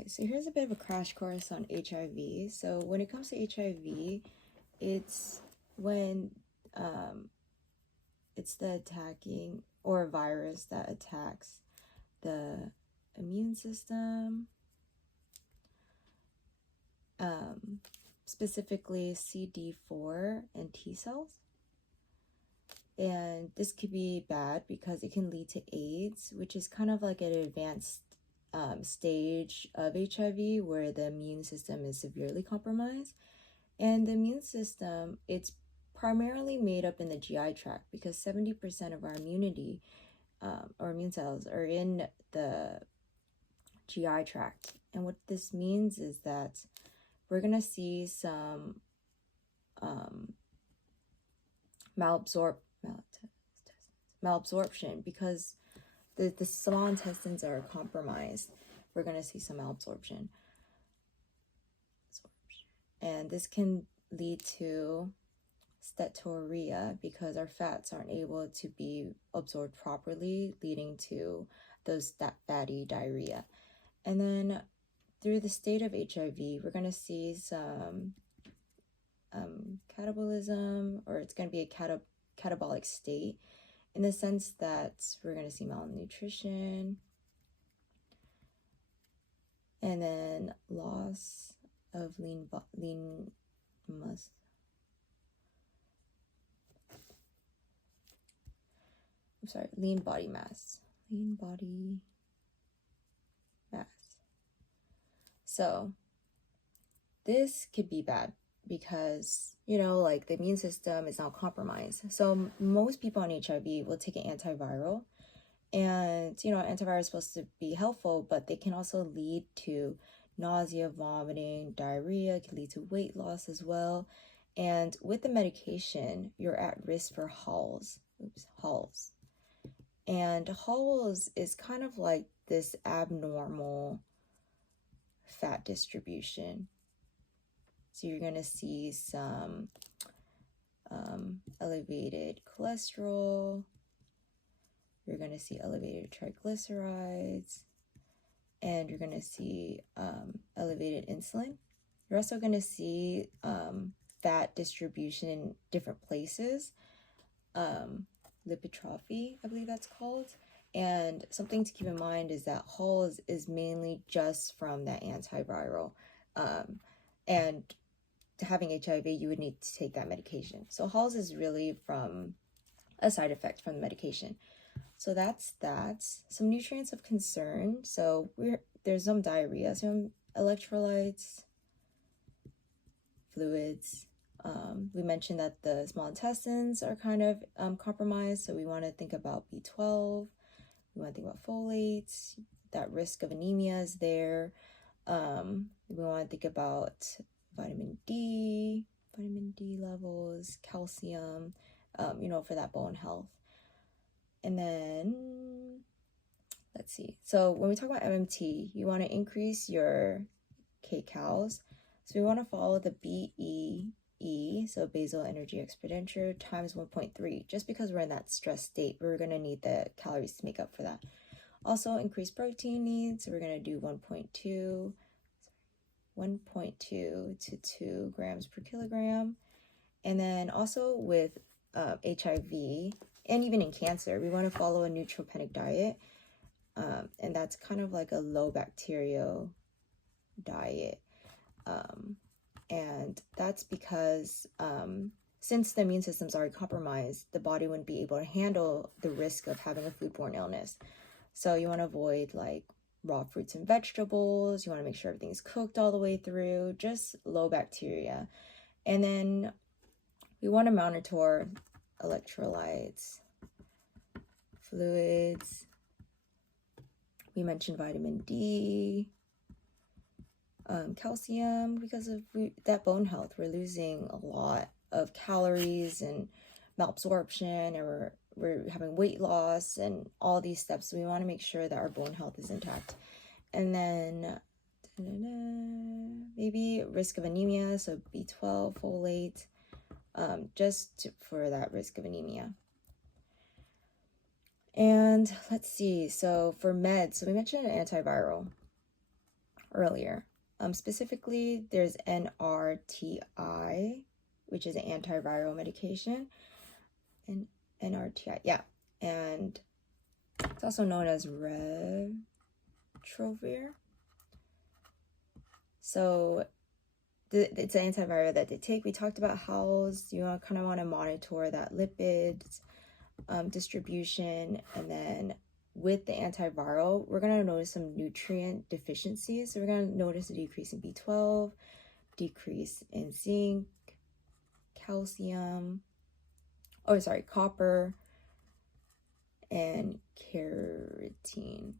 Alright, so here's a bit of a crash course on HIV. So when it comes to HIV, it's when it's the attacking or a virus that attacks the immune system, specifically CD4 and T cells. And this could be bad because it can lead to AIDS, which is kind of like an advanced stage of HIV where the immune system is severely compromised. And the immune system, it's primarily made up in the GI tract because 70% of our immunity or immune cells are in the GI tract. And what this means is that we're going to see some malabsorption because the small intestines are compromised. We're going to see some malabsorption. And this can lead to steatorrhea because our fats aren't able to be absorbed properly, leading to that fatty diarrhea. And then through the state of HIV, we're going to see some catabolism, or it's going to be a catabolic state, in the sense that we're going to see malnutrition, and then loss of lean body mass. So this could be bad because, like the immune system is now compromised. So most people on HIV will take an antiviral, and, antivirals are supposed to be helpful, but they can also lead to nausea, vomiting, diarrhea. It can lead to weight loss as well. And with the medication, you're at risk for Halls. And Halls is kind of like this abnormal fat distribution. So you're going to see some elevated cholesterol. You're going to see elevated triglycerides. And you're going to see elevated insulin. You're also going to see fat distribution in different places. Lipotrophy, I believe that's called. And something to keep in mind is that Halls is mainly just from that antiviral. And having HIV, you would need to take that medication. So Halls is really from a side effect from the medication. So that's that. Some nutrients of concern. So there's some diarrhea, some electrolytes, fluids. We mentioned that the small intestines are kind of compromised. So we want to think about B12. We want to think about folates. That risk of anemia is there. We want to think about vitamin D levels, calcium, for that bone health. And then, let's see. So when we talk about MMT, you want to increase your kcals. So we want to follow the BEE, so basal energy expenditure, times 1.3. Just because we're in that stress state, we're going to need the calories to make up for that. Also, increased protein needs. So we're going to do 1.2 to 2 grams per kilogram. And then also with HIV, and even in cancer, we want to follow a neutropenic diet. And that's kind of like a low bacterial diet. And that's because since the immune system's already compromised, the body wouldn't be able to handle the risk of having a foodborne illness. So you want to avoid like raw fruits and vegetables. You want to make sure everything's cooked all the way through, just low bacteria. And then we want to monitor electrolytes, fluids. We mentioned vitamin D, calcium, because of that bone health. We're losing a lot of calories and malabsorption, and we're having weight loss and all these steps. So we want to make sure that our bone health is intact. And then maybe risk of anemia, so B12, folate, for that risk of anemia. And let's see, so for meds, so we mentioned an antiviral. earlier. Specifically, there's NRTI, which is an antiviral medication, and NRTI, yeah, and it's also known as Revtrovir. So it's an antiviral that they take. We talked about how you kind of want to monitor that lipids distribution, and then with the antiviral, we're going to notice some nutrient deficiencies. So we're going to notice a decrease in B12, decrease in zinc, calcium, copper, and carotene.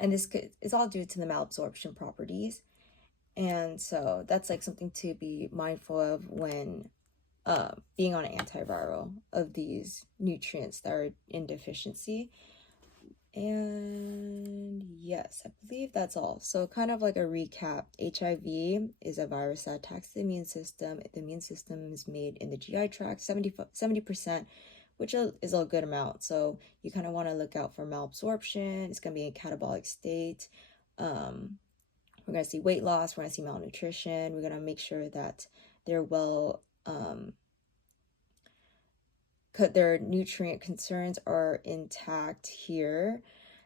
And this is all due to the malabsorption properties. And so that's like something to be mindful of when being on an antiviral of these nutrients that are in deficiency. And yes, I believe that's all. So kind of like a recap, HIV is a virus that attacks the immune system. The immune system is made in the GI tract, 70%, which is a good amount. So you kind of want to look out for malabsorption. It's going to be in catabolic state. We're going to see weight loss. We're going to see malnutrition. We're going to make sure that they're well, their nutrient concerns are intact here.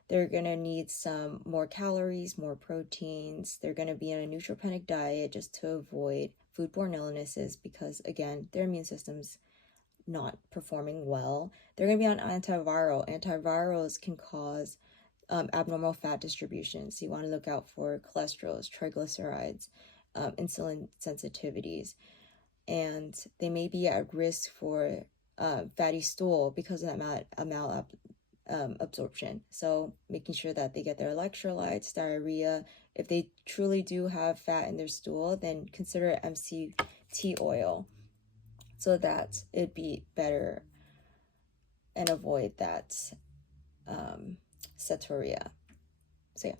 They're going to need some more calories, more proteins. They're going to be in a neutropenic diet just to avoid foodborne illnesses because, again, their immune system's not performing well. They're going to be on antiviral. Antivirals can cause abnormal fat distribution. So you want to look out for cholesterols, triglycerides, insulin sensitivities. And they may be at risk for fatty stool because of that malabsorption. So making sure that they get their electrolytes, diarrhea. If they truly do have fat in their stool, then consider MCT oil so that it'd be better and avoid that saturia. So yeah.